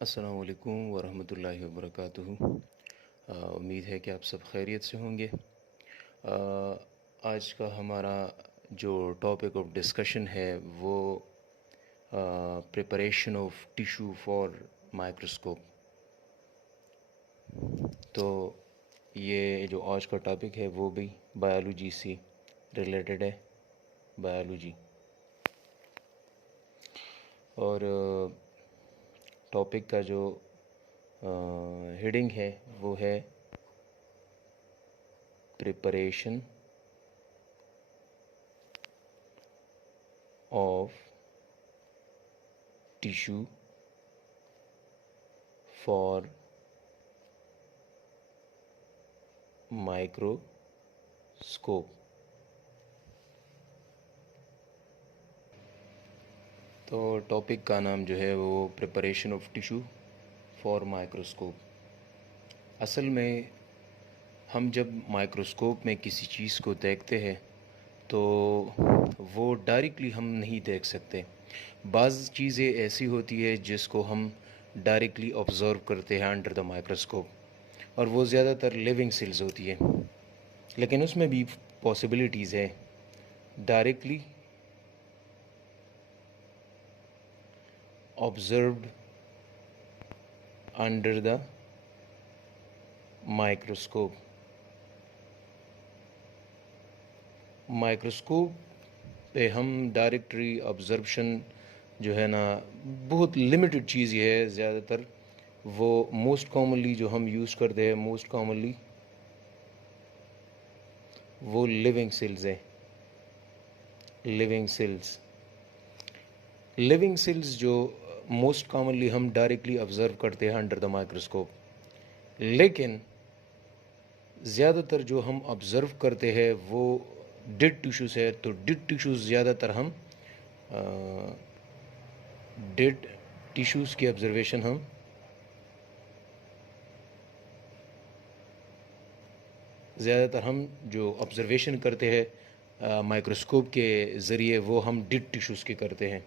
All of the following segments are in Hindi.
अस्सलाम वालेकुम वरहमतुल्लाहि वबरकातुहू। उम्मीद है कि आप सब खैरियत से होंगे। आज का हमारा जो टॉपिक ऑफ डिस्कशन है वो preparation of tissue for microscope. तो ये जो आज का टॉपिक है वो भी बायोलॉजी से रिलेटेड है, बायोलॉजी। और टॉपिक का जो हेडिंग है वो है preparation of tissue for microscope. तो टॉपिक का नाम जो है वो preparation of tissue for microscope. असल में हम जब माइक्रोस्कोप में किसी चीज़ को देखते हैं तो वो डायरेक्टली हम नहीं देख सकते। बाज़ चीज़ें ऐसी होती है जिसको हम डायरेक्टली ऑब्ज़र्व करते हैं अंडर द माइक्रोस्कोप, और वो ज़्यादातर लिविंग सेल्स होती है। लेकिन उसमें भी पॉसिबिलिटीज़ है directly observed under the microscope। Microscope पे हम डायरेक्टली ऑब्जर्वेशन जो है ना, बहुत लिमिटेड चीज़ ये है। ज़्यादातर वो मोस्ट कॉमनली जो हम यूज़ करते हैं, मोस्ट कॉमनली वो लिविंग सेल्स है। लिविंग सेल्स जो मोस्ट कॉमनली हम डायरेक्टली ऑब्ज़र्व करते हैं अंडर द माइक्रोस्कोप। लेकिन ज़्यादातर जो हम ऑब्ज़र्व करते हैं वो डेड टिश्यूज़ है। तो डेड टिश्यूज़ ज़्यादातर हम डेड टिश्यूज़ की ऑब्ज़र्वेशन हम ज़्यादातर हम जो ऑब्ज़र्वेशन करते हैं माइक्रोस्कोप के ज़रिए वो हम डेड टिश्यूज़ की करते हैं।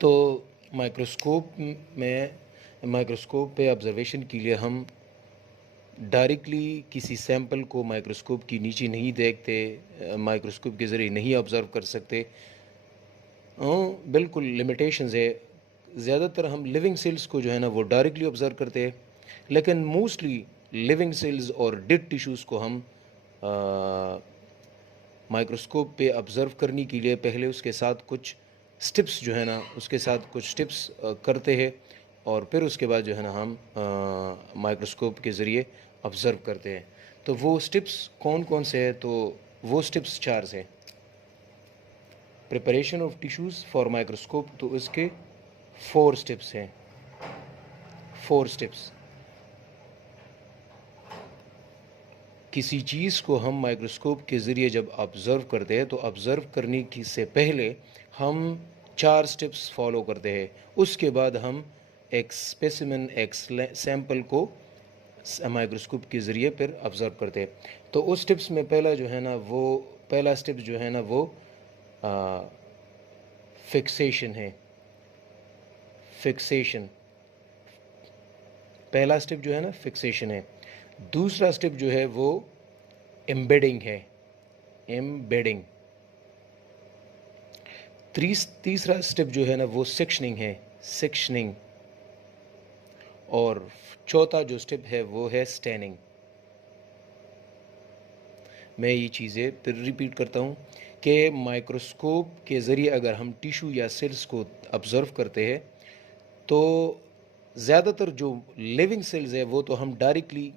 तो माइक्रोस्कोप पे ऑब्ज़र्वेशन के लिए हम डायरेक्टली किसी सैंपल को माइक्रोस्कोप की नीचे नहीं देखते, माइक्रोस्कोप के ज़रिए नहीं ऑब्ज़र्व कर सकते। बिल्कुल लिमिटेशंस है। ज़्यादातर हम लिविंग सेल्स को जो है ना वो डायरेक्टली ऑब्ज़र्व करते हैं, लेकिन मोस्टली लिविंग सेल्स और डेड टिश्यूज़ को हम माइक्रोस्कोप पे ऑब्ज़र्व करने के लिए पहले उसके साथ कुछ स्टेप्स जो है ना, उसके साथ कुछ स्टेप्स करते हैं, और फिर उसके बाद जो है ना हम माइक्रोस्कोप के ज़रिए ऑब्ज़र्व करते हैं। तो वो स्टेप्स कौन कौन से हैं? तो वो स्टेप्स 4 हैं। Preparation of tissues for microscope, तो इसके 4 स्टेप्स हैं। 4 स्टेप्स। किसी चीज़ को हम माइक्रोस्कोप के ज़रिए जब ऑब्ज़र्व करते हैं तो ऑब्ज़र्व करने की से पहले हम 4 स्टेप्स फॉलो करते हैं। उसके बाद हम एक स्पेसिमेन, एक सैंपल को माइक्रोस्कोप के ज़रिए फिर ऑब्ज़र्व करते हैं। तो उस स्टेप्स में पहला जो है ना वो पहला स्टेप जो है ना वो फिक्सेशन है। फिक्सेशन पहला स्टेप जो है ना फिक्सेशन है। दूसरा स्टेप जो है वो एम्बेडिंग है, एम्बेडिंग। तीसरा स्टेप जो है ना वो सेक्शनिंग है, सेक्शनिंग। और चौथा जो स्टेप है वो है स्टैनिंग। मैं ये चीज़ें फिर रिपीट करता हूँ कि माइक्रोस्कोप के ज़रिए अगर हम टिश्यू या सेल्स को ऑब्ज़र्व करते हैं तो ज़्यादातर जो लिविंग सेल्स है वो तो हम डायरेक्टली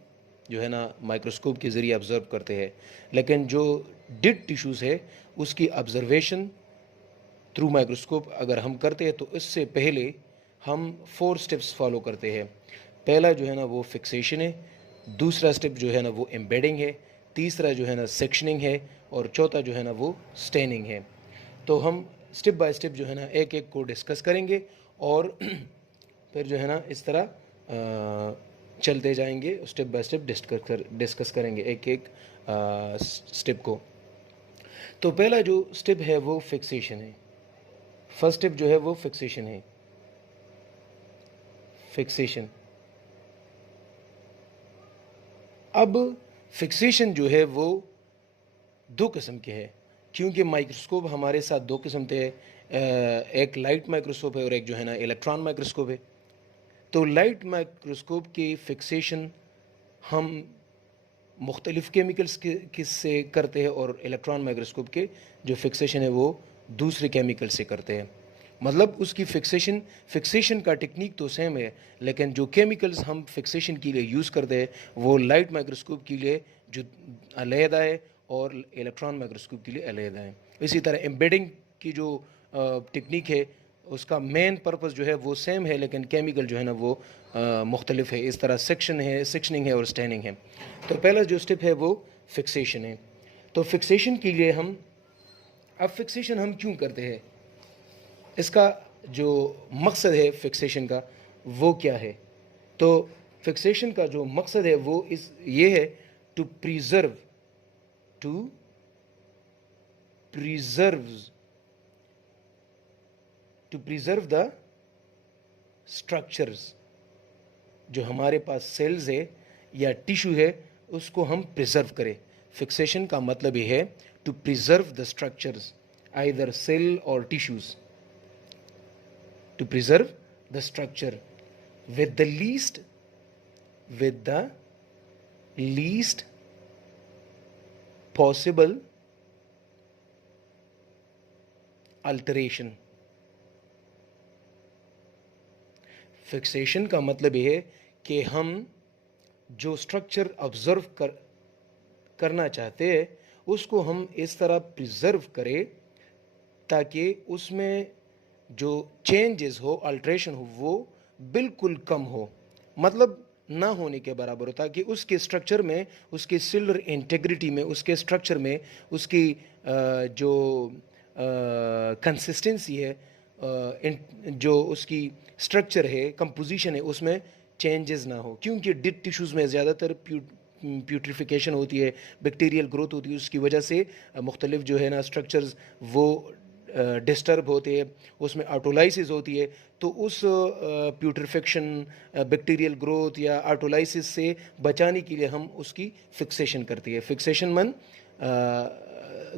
जो है ना माइक्रोस्कोप के ज़रिए ऑब्ज़र्व करते हैं, लेकिन जो डेड टिश्यूज़ है उसकी ऑब्ज़र्वेशन थ्रू माइक्रोस्कोप अगर हम करते हैं तो इससे पहले हम 4 स्टेप्स फॉलो करते हैं। पहला जो है ना वो फिक्सेशन है, दूसरा स्टेप जो है ना वो एम्बेडिंग है, तीसरा जो है ना सेक्शनिंग है, और चौथा जो है ना वो स्टेनिंग है। तो हम स्टेप बाय स्टेप जो है ना एक एक को डिस्कस करेंगे, और फिर जो है ना इस तरह चलते जाएंगे, स्टेप बाय स्टेप डिस्कस करेंगे एक एक स्टेप को। तो पहला जो स्टेप है वो फिक्सेशन है। फर्स्ट स्टेप जो है वो फिक्सेशन है। फिक्सेशन। अब फिक्सेशन जो है वो दो किस्म के है, क्योंकि माइक्रोस्कोप हमारे साथ दो किस्म के एक लाइट माइक्रोस्कोप है और एक जो है ना इलेक्ट्रॉन माइक्रोस्कोप है। तो लाइट माइक्रोस्कोप की फिक्सेशन हम मुख्तलिफ़ केमिकल्स के से करते हैं और इलेक्ट्रॉन माइक्रोस्कोप के जो फिक्सेशन है वो दूसरे केमिकल से करते हैं। मतलब उसकी फिक्सेशन का टेक्निक तो सेम है, लेकिन जो केमिकल्स हम फिक्सेशन के लिए यूज़ करते हैं वो लाइट माइक्रोस्कोप के लिए जो अलहदा है और इलेक्ट्रॉन माइक्रोस्कोप के लिए अलहदा है। इसी तरह एम्बेडिंग की जो टेक्निक है उसका मेन पर्पस जो है वो सेम है, लेकिन केमिकल जो है ना वो मुख्तलिफ है। इस तरह सेक्शनिंग है और स्टैनिंग है। तो पहला जो स्टेप है वो फिक्सेशन है। तो फिक्सेशन के लिए अब फिक्सेशन हम क्यों करते हैं, इसका जो मकसद है फिक्सेशन का वो क्या है। तो फिक्सेशन का जो मकसद है वो ये है टू प्रिजर्व द स्ट्रक्चर्स। जो हमारे पास सेल्स है या टिश्यू है उसको हम प्रिजर्व करें। फिक्सेशन का मतलब ये है to preserve the structures, either cell और tissues, to preserve the structure with the least possible alteration। Fixation का मतलब यह है कि हम जो स्ट्रक्चर ऑब्जर्व करना चाहते हैं उसको हम इस तरह प्रिजर्व करें ताकि उसमें जो चेंजेस हो, अल्ट्रेशन हो, वो बिल्कुल कम हो, मतलब ना होने के बराबर हो, ताकि उसके स्ट्रक्चर में, उसके सेलुलर इंटेग्रिटी में, उसके स्ट्रक्चर में, उसकी जो कंसिस्टेंसी है, जो उसकी स्ट्रक्चर है, कंपोजिशन है, उसमें चेंजेस ना हो। क्योंकि डेड टिश्यूज़ में ज़्यादातर प्यूट्रिफिकेशन होती है, बैक्टीरियल ग्रोथ होती है, उसकी वजह से मुख्तलिफ जो है ना स्ट्रक्चर्स वो डिस्टर्ब होते हैं, उसमें ऑटोलाइसिस होती है। तो उस प्यूट्रिफिकेशन, बैक्टीरियल ग्रोथ या ऑटोलाइसिस से बचाने के लिए हम उसकी फिक्सेशन करती है। फिक्सेशन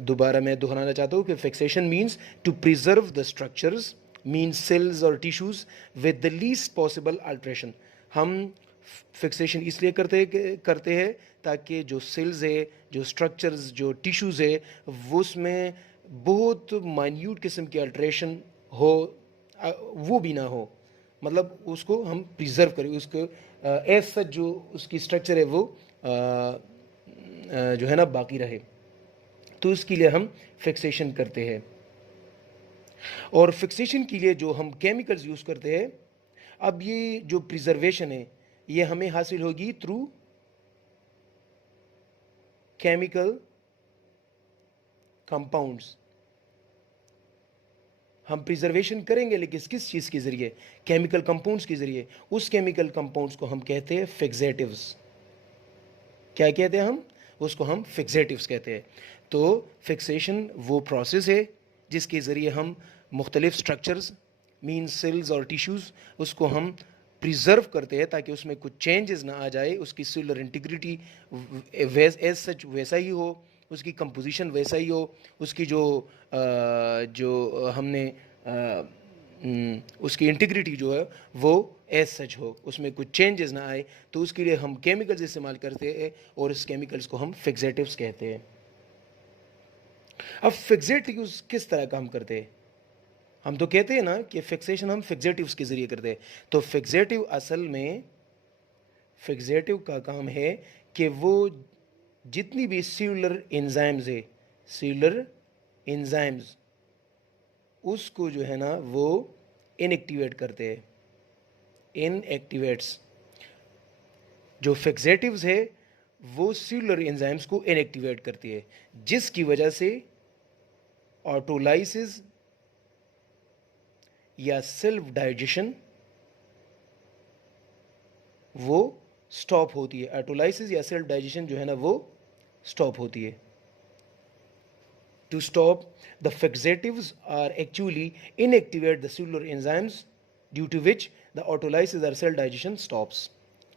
दोबारा मैं दोहराना चाहता हूँ कि fixation means to preserve the structures, means cells और tissues with the least possible alteration. हम फिक्सेशन इसलिए करते हैं ताकि जो सेल्स है, जो स्ट्रक्चर्स, जो टिश्यूज़ है, वो उसमें बहुत माइन्यूट किस्म की अल्ट्रेशन हो, वो भी ना हो, मतलब उसको हम प्रिजर्व करें, उसको एज सच जो उसकी स्ट्रक्चर है वो जो है ना बाकी रहे। तो इसके लिए हम फिक्सेशन करते हैं। और फिक्सेशन के लिए जो हम केमिकल्स यूज़ करते हैं, अब ये जो प्रिजर्वेशन है ये हमें हासिल होगी थ्रू केमिकल कंपाउंड्स। हम प्रिजर्वेशन करेंगे लेकिन किस चीज़ के ज़रिए? केमिकल कंपाउंड्स के ज़रिए। उस केमिकल कंपाउंड्स को हम कहते हैं फिक्सेटिव्स। क्या कहते हैं हम उसको? हम फिक्सेटिव्स कहते हैं। तो फिक्सेशन वो प्रोसेस है जिसके ज़रिए हम मुख्तलिफ स्ट्रक्चर्स, मीन सेल्स और टिश्यूज़, उसको हम प्रिजर्व करते हैं ताकि उसमें कुछ चेंजेस ना आ जाए, उसकी सेलुलर इंटीग्रिटी एज सच वैसा ही हो, उसकी कंपोजिशन वैसा ही हो, उसकी जो हमने उसकी इंटीग्रिटी जो है वो एज सच हो, उसमें कुछ चेंजेस ना आए। तो उसके लिए हम केमिकल्स इस्तेमाल करते हैं और इस केमिकल्स को हम फिक्सेटिव्स कहते हैं। अब फिक्सेटिव्स किस तरह काम करते हैं? हम तो कहते हैं ना कि फिक्सेशन हम फिक्सेटिव्स के ज़रिए करते हैं। तो फिक्सेटिव का काम है कि वो जितनी भी सेलुलर एंजाइम्स उसको जो है ना वो इनएक्टिवेट करते हैं, इनएक्टिवेट्स। जो फिक्सेटिव्स है वो सेलुलर एंजाइम्स को इनएक्टिवेट करती है, जिसकी वजह से ऑटोलाइसिस या सेल्फ डाइजेशन वो स्टॉप होती है। ऑटोलाइसिस या सेल्फ डाइजेशन जो है ना वो स्टॉप होती है। To stop, the fixatives are actually inactivate the cellular enzymes due to which the autolysis और सेल डाइजेशन स्टॉप्स।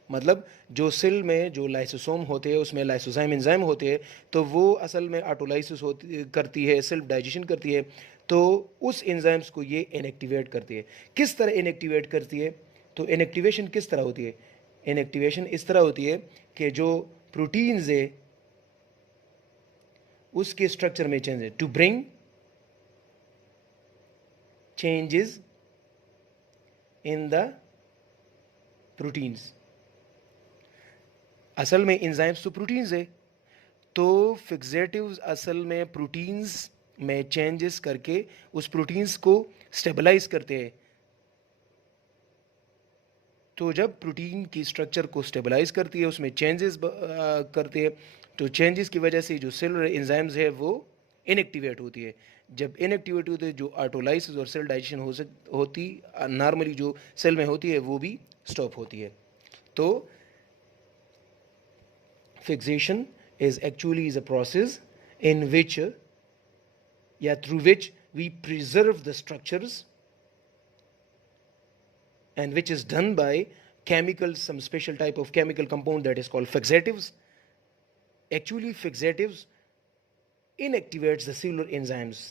मतलब जो सेल में जो लाइसोसोम होते हैं उसमें लाइसोजाइम एंजाइम होते हैं, तो वो असल में ऑटोलाइसिस होती करती है, सेल्फ डाइजेशन करती है, तो उस एंजाइम्स को ये इनएक्टिवेट करती है। किस तरह इनएक्टिवेट करती है? तो इनएक्टिवेशन किस तरह होती है? इनएक्टिवेशन इस तरह होती है कि जो प्रोटीन्स है उसके स्ट्रक्चर में चेंज है, to bring changes in the proteins. असल में एंजाइम्स तो प्रोटीन्स है, तो फिक्सेटिव्स असल में प्रोटीन्स में चेंजेस करके उस प्रोटीन्स को स्टेबलाइज करते हैं। तो जब प्रोटीन की स्ट्रक्चर को स्टेबलाइज करती है, उसमें चेंजेस करती है, तो चेंजेस की वजह से जो सेलुलर एंजाइम्स है वो इनएक्टिवेट होती है। जब इनएक्टिवेट होती है, जो ऑटोलाइसिस और सेल डाइजेशन होती नॉर्मली जो सेल में होती है वो भी स्टॉप होती है। तो fixation is actually is a process in which through which we preserve the structures, and which is done by chemicals, some special type of chemical compound that is called fixatives. Actually fixatives inactivates the cellular enzymes.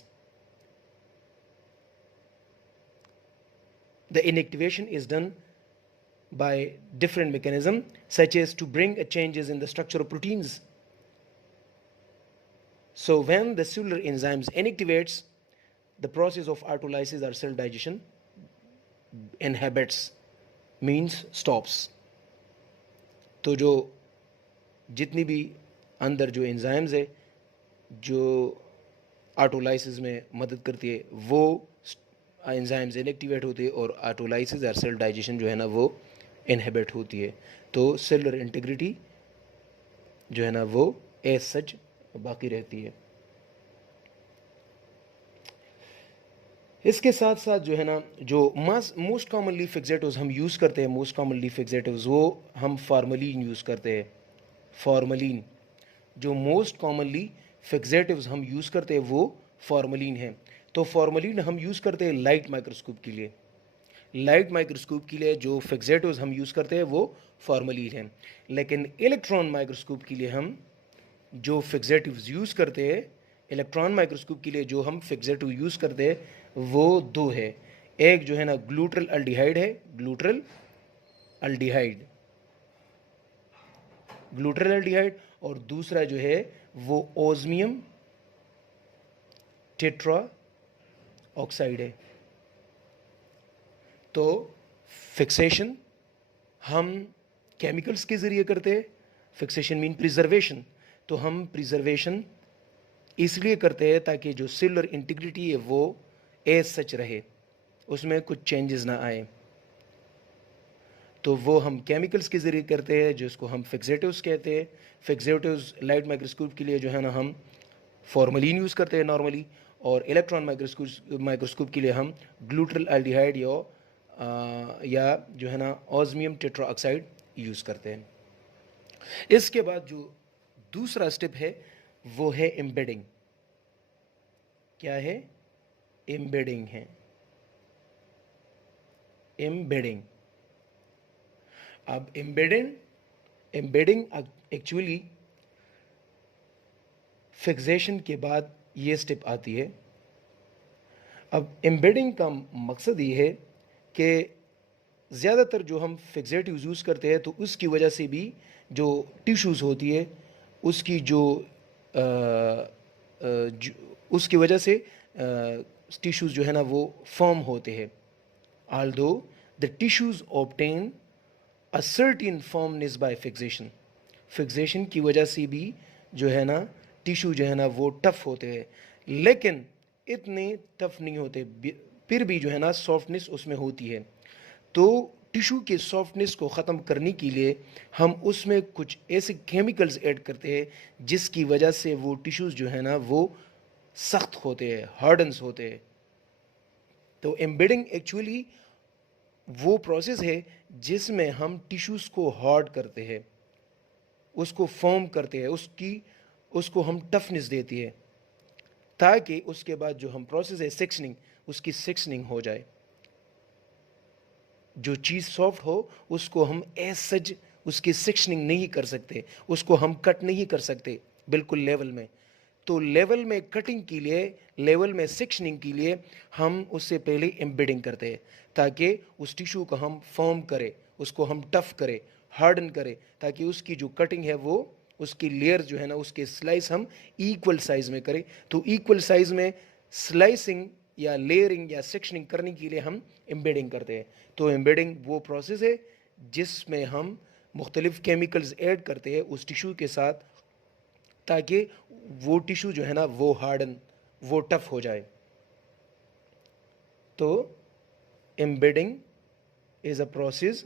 The inactivation is done by different mechanism, such as to bring a changes in the structure of proteins. So when the cellular enzymes inactivates, the process of autolysis or cell digestion inhibits, means stops. तो जो जितनी भी अंदर जो एंजाइम्स है जो ऑटोलाइसिस में मदद करती है, वो एंजाइम्स इनएक्टिवेट होती है और ऑटोलाइसिस और सेल डाइजेशन जो है ना वो इनहिबिट होती है। तो सेलुलर इंटीग्रिटी जो है ना वो एज सच बाकी रहती है। इसके साथ साथ जो है ना जो मोस्ट कॉमनली फिक्सेटिव्स हम यूज़ करते हैं, मोस्ट कॉमनली फिक्सेटिव्स वो हम फार्मलिन यूज़ करते हैं। फार्मलिन जो मोस्ट कॉमनली फिक्सेटिव्स हम यूज़ करते हैं वो फार्मलिन है। तो फार्मलिन हम यूज़ करते हैं लाइट माइक्रोस्कोप के लिए। लाइट माइक्रोस्कोप के लिए जो फिक्सेटिव्स हम यूज़ करते हैं वो फार्मलिन है। लेकिन इलेक्ट्रॉन माइक्रोस्कोप के लिए हम जो फिक्सेटिव्स यूज़ करते हैं, इलेक्ट्रॉन माइक्रोस्कोप के लिए जो हम फिक्सेटिव यूज़ करते हैं वो दो है। एक जो है ना ग्लूट्रल अल्डिहाइड है, ग्लूट्रल अल्डिहाइड, ग्लूट्रल अल्डिहाइड, और दूसरा जो है वो ओस्मियम टेट्रा ऑक्साइड है। तो फिक्सेशन हम केमिकल्स के ज़रिए करते हैं। Fixation mean preservation. तो हम प्रिजर्वेशन इसलिए करते हैं ताकि जो सेलुलर इंटीग्रिटी है वो एज सच रहे, उसमें कुछ चेंजेस ना आए। तो वो हम केमिकल्स के ज़रिए करते हैं जिसको हम फिक्सेटिव्स कहते हैं। फिक्सेटिव्स लाइट माइक्रोस्कोप के लिए जो है ना हम फॉर्मलिन यूज़ करते हैं नॉर्मली, और इलेक्ट्रॉन माइक्रोस्कोप के लिए हम ग्लूट्रल अल्डिहाइड या जो है ना ऑस्मियम टेट्रा ऑक्साइड यूज़ करते हैं। इसके बाद जो दूसरा स्टेप है वो है एम्बेडिंग। क्या है? एम्बेडिंग है। एम्बेडिंग। अब एम्बेडिंग एक्चुअली फिक्सेशन के बाद ये स्टेप आती है। अब एम्बेडिंग का मकसद ये है कि ज़्यादातर जो हम फिक्सेटिव यूज़ करते हैं तो उसकी वजह से भी जो टिश्यूज़ होती है उसकी उसकी वजह से टिश्यूज़ जो है ना वो फॉर्म होते हैं। although the tissues obtain a certain firmness by fixation, fixation की वजह से भी जो है ना टिश्यू जो है ना वो टफ होते हैं, लेकिन इतने टफ नहीं होते, फिर भी जो है ना सॉफ्टनेस उसमें होती है। तो टिश्यू के सॉफ्टनेस को ख़त्म करने के लिए हम उसमें कुछ ऐसे केमिकल्स ऐड करते हैं जिसकी वजह से वो टिश्यूज़ जो है ना वो सख्त होते हैं, हार्डन्स होते हैं। तो एम्बेडिंग एक्चुअली वो प्रोसेस है जिसमें हम टिश्यूज़ को हार्ड करते हैं, उसको फॉर्म करते हैं, उसको हम टफनेस देती है, ताकि उसके बाद जो हम प्रोसेस है सेक्शनिंग, उसकी सेक्शनिंग हो जाए। जो चीज़ सॉफ्ट हो उसको हम एज सच उसकी सेक्शनिंग नहीं कर सकते, उसको हम कट नहीं कर सकते बिल्कुल लेवल में। तो लेवल में कटिंग के लिए, लेवल में सेक्शनिंग के लिए हम उससे पहले एम्बेडिंग करते हैं, ताकि उस टिश्यू को हम फॉर्म करें, उसको हम टफ करें, हार्डन करें, ताकि उसकी जो कटिंग है वो, उसकी लेयर जो है ना, उसके स्लाइस हम इक्वल साइज में करें। तो इक्वल साइज में स्लाइसिंग या लेयरिंग या सेक्शनिंग करने के लिए हम एम्बेडिंग करते हैं। तो एम्बेडिंग वो प्रोसेस है जिसमें हम मुख्तलिफ केमिकल्स ऐड करते हैं उस टिश्यू के साथ, ताकि वो टिश्यू जो है ना वो हार्डन, वो टफ हो जाए। तो embedding is a process,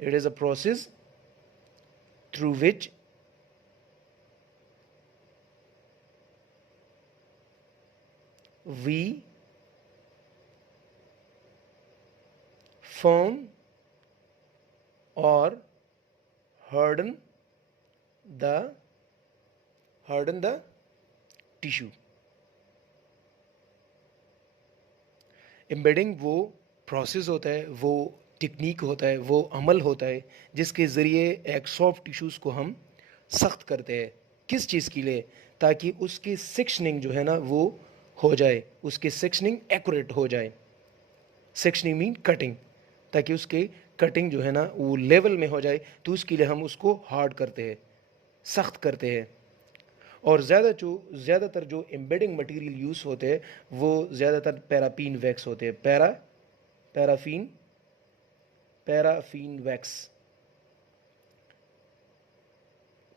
it is a process through which we form or harden the tissue. Embedding वो प्रोसेस होता है, वो टेक्निक होता है, वो अमल होता है जिसके ज़रिए एक सॉफ्ट टिश्यूज़ को हम सख्त करते हैं। किस चीज़ के लिए? ताकि उसकी सेक्शनिंग जो है ना वो हो जाए, उसकी सेक्शनिंग एक्यूरेट हो जाए। सेक्शनिंग मीन कटिंग, ताकि उसकी कटिंग जो है ना वो लेवल में हो जाए। तो उसके लिए हम उसको हार्ड करते हैं, सख्त करते हैं। और ज़्यादातर जो एम्बेडिंग मटेरियल यूज़ होते हैं वो ज़्यादातर पैराफीन वैक्स होते हैं। Paraffin wax,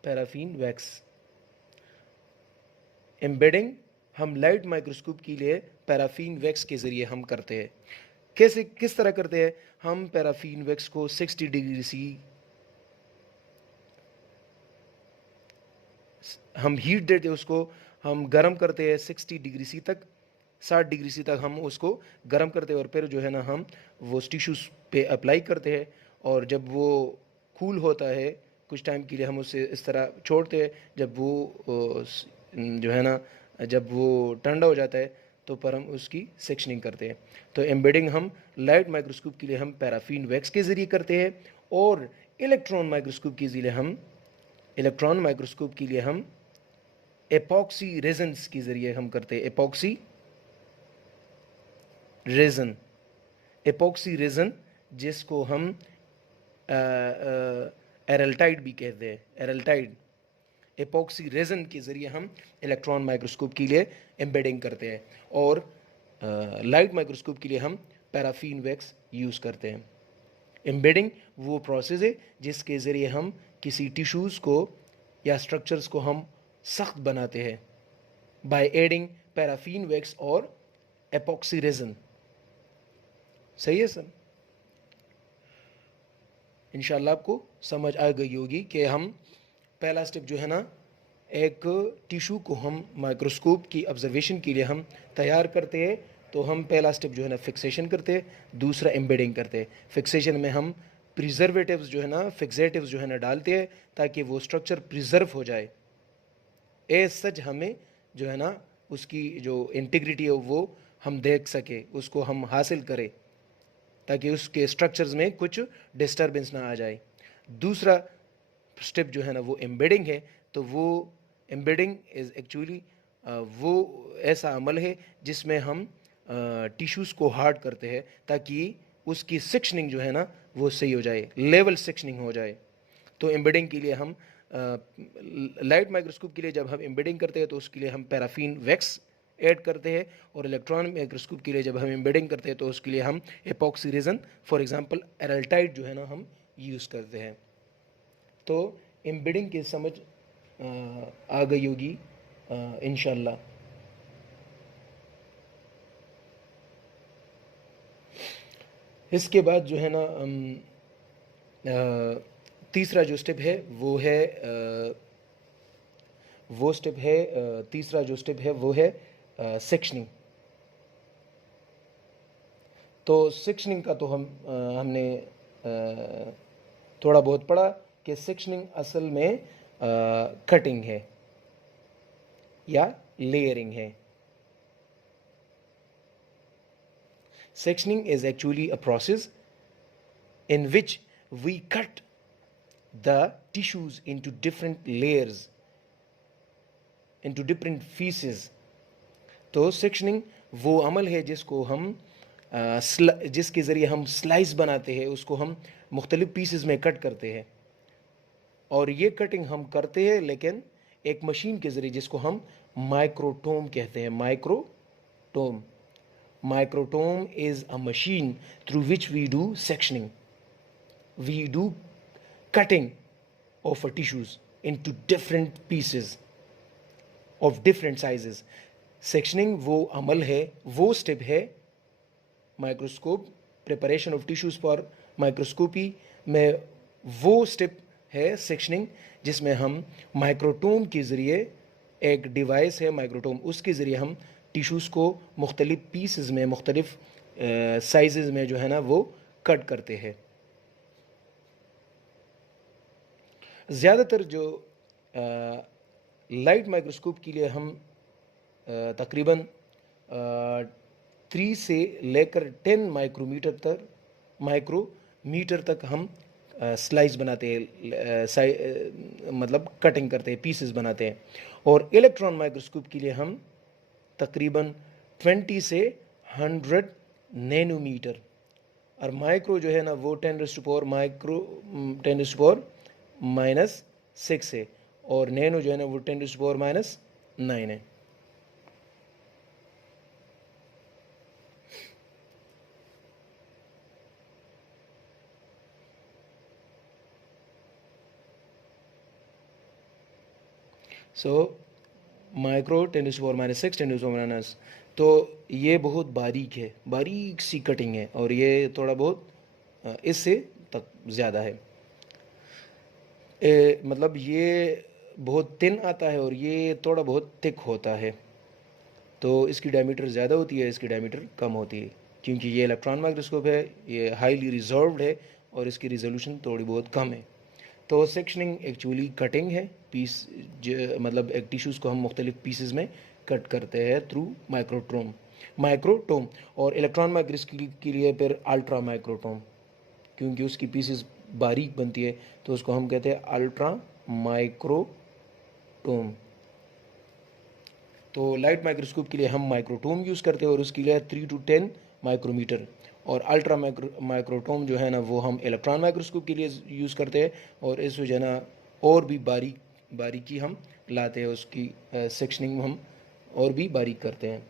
paraffin wax. Embedding हम लाइट माइक्रोस्कोप के लिए पैराफीन वैक्स के ज़रिए हम करते हैं। किस तरह करते हैं? हम पैराफीन वैक्स को 60 डिग्री सी हम हीट देते हैं, उसको हम गर्म करते हैं 60 डिग्री सी तक, 60 डिग्री सी तक हम उसको गर्म करते हैं और फिर जो है ना हम वो टिश्यूज़ पे अप्लाई करते हैं। और जब वो कूल होता है कुछ टाइम के लिए हम उसे इस तरह छोड़ते हैं। जब वो जो है ना, जब वो ठंडा हो जाता है तो पर हम उसकी सेक्शनिंग करते हैं। तो एम्बेडिंग हम लाइट माइक्रोस्कोप के लिए हम पैराफीन वैक्स के ज़रिए करते हैं, और इलेक्ट्रॉन माइक्रोस्कोप के लिए हम एपॉक्सी रेजन्स के ज़रिए हम करते हैं। एपॉक्सी रेजन जिसको हम एरल्टाइड भी कहते हैं, एरल्टाइड। एपॉक्सी रेजन के ज़रिए हम इलेक्ट्रॉन माइक्रोस्कोप के लिए एम्बेडिंग करते हैं, और लाइट माइक्रोस्कोप के लिए हम पैराफीन वैक्स यूज़ करते हैं। एम्बेडिंग वो प्रोसेस है जिसके ज़रिए हम किसी टिश्यूज़ को या स्ट्रक्चर्स को हम सख्त बनाते हैं, बाय एडिंग पैराफीन वैक्स और एपॉक्सी रेजन। सही है सर? इंशाल्लाह आपको समझ आ गई होगी कि हम पहला स्टेप जो है ना, एक टिश्यू को हम माइक्रोस्कोप की ऑब्जर्वेशन के लिए हम तैयार करते हैं। तो हम पहला स्टेप जो है ना फिक्सेशन करते हैं, दूसरा एम्बेडिंग करते हैं। फिक्सेशन में हम प्रिजर्वेटिव्स जो है ना, फिक्सेटिव्स जो है ना डालते हैं, ताकि वो स्ट्रक्चर प्रिजर्व हो जाए। एज सच हमें जो है ना उसकी जो इंटीग्रिटी है वो हम देख सके, उसको हम हासिल करें, ताकि उसके स्ट्रक्चर्स में कुछ डिस्टर्बेंस ना आ जाए। दूसरा स्टेप जो है ना वो एम्बेडिंग है। तो वो एम्बेडिंग इज़ एक्चुअली वो ऐसा अमल है जिसमें हम टिश्यूज़ को हार्ड करते हैं, ताकि उसकी सेक्शनिंग जो है ना वो सही हो जाए, लेवल सेक्शनिंग हो जाए। तो एम्बेडिंग के लिए हम लाइट माइक्रोस्कोप के लिए जब हम एम्बेडिंग करते हैं तो उसके लिए हम पैराफीन वैक्स ऐड करते हैं, और इलेक्ट्रॉन माइक्रोस्कोप के लिए जब हम एम्बेडिंग करते हैं तो उसके लिए हम एपॉक्सी रेजन, फॉर एग्जांपल एरल्टाइड जो है ना हम यूज़ करते हैं। तो एम्बेडिंग की समझ आ गई होगी इंशाल्लाह। इसके बाद जो है ना तीसरा जो स्टेप है वो है तीसरा जो स्टेप है वो है सेक्शनिंग। तो सेक्शनिंग का तो हमने थोड़ा बहुत पढ़ा कि सेक्शनिंग असल में कटिंग है या लेयरिंग है। Sectioning is actually a process in which we cut the tissues into different layers, into different pieces. तो सेक्शनिंग वो अमल है जिसको हम जिसके ज़रिए हम स्लाइस बनाते हैं, उसको हम मुख्तलिफ पीसेस में कट करते हैं। और ये कटिंग हम करते हैं लेकिन एक मशीन के ज़रिए जिसको हम माइक्रोटोम कहते हैं। Microtome microtome is a machine through which we do sectioning, we do cutting of tissues into different pieces of different sizes. Sectioning वो अमल है, वो स्टेप है microscope preparation of tissues for microscopy में, वो स्टेप है सेक्शनिंग, जिसमें हम माइक्रोटोम के ज़रिए, एक डिवाइस है माइक्रोटोम, उसके ज़रिए हम टिश्यूज़ को मुख्तलिफ पीसेस में, मुख्तलिफ साइज़ में जो है ना वो कट करते हैं। ज़्यादातर जो लाइट माइक्रोस्कोप के लिए हम तकरीबन 3 से लेकर 10 माइक्रोमीटर तक हम स्लाइस बनाते हैं, मतलब कटिंग करते हैं, पीसेस बनाते हैं। और इलेक्ट्रॉन माइक्रोस्कोप के लिए हम तकरीबन 20 से 100 नैनोमीटर, और माइक्रो जो है ना वो 10⁻⁻⁻6 है, और नैनो जो है ना वो 10⁻⁻9 है। सो माइक्रो 10⁻⁻6, 10⁻⁻9, तो ये बहुत बारीक है, बारीक सी कटिंग है, और ये थोड़ा बहुत इससे तक ज़्यादा है। मतलब ये बहुत थिन आता है और ये थोड़ा बहुत थिक होता है, तो इसकी डायमीटर ज़्यादा होती है, इसकी डायमीटर कम होती है, क्योंकि ये इलेक्ट्रॉन माइक्रोस्कोप है, ये हाईली रिजर्व्ड है और इसकी रिजोल्यूशन थोड़ी बहुत कम है। तो सेक्शनिंग एक्चुअली कटिंग है, पीस मतलब एक टिश्यूज़ को हम मुख्तलिफ पीसेस में कट करते हैं थ्रू माइक्रोटोम। और इलेक्ट्रॉन माइक्रोस्कोप के लिए फिर अल्ट्रा माइक्रोटोम, क्योंकि उसकी पीसेस बारीक बनती है, तो उसको हम कहते हैं अल्ट्रा माइक्रोटोम। तो लाइट माइक्रोस्कोप के लिए हम माइक्रोटोम यूज़ करते हैं, और उसके लिए 3 to 10 माइक्रोमीटर। और अल्ट्रा माइक्रोटोम जो है ना वो हम इलेक्ट्रॉन माइक्रोस्कोप के लिए यूज़ करते हैं, और इस वजह ना और भी बारीकी हम लाते हैं, उसकी सेक्शनिंग हम और भी बारीक करते हैं।